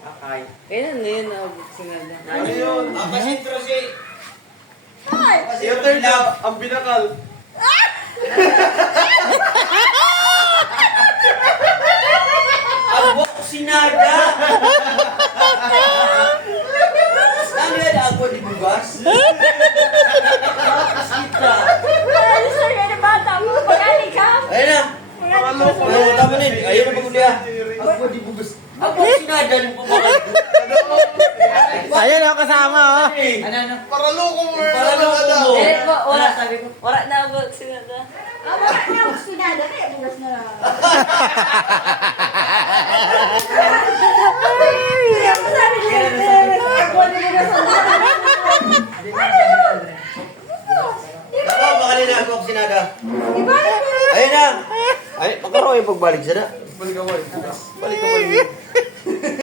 Akay. Kailan na yun nabuksan na lang? Ano yun? Pasintro si... Yung third ang binakal. Ang sinada! Ano yan? Ako di bugas? Kita. Ano sa'yo na bata mo? Pagkali ka? Ayun na. Paraloko. Oo, tama na yun. Ayun na pagkundi ah. Ako di bugas. Ako sinada ng pumagal ko. Ayun ako kasama oh. Paraloko mo. Paraloko mo. Eh, wala sabi ko. Wala na buksan na lang. Wala na ako sinada. Kaya bukas na lang. Kaya mo sabi niya, ako na nila sa Ako, baka na ako sinada. Ibalik mo. Ayun na. Ay, magkaroon yung pagbalik sana. Balik ka boy. Balik ka boy.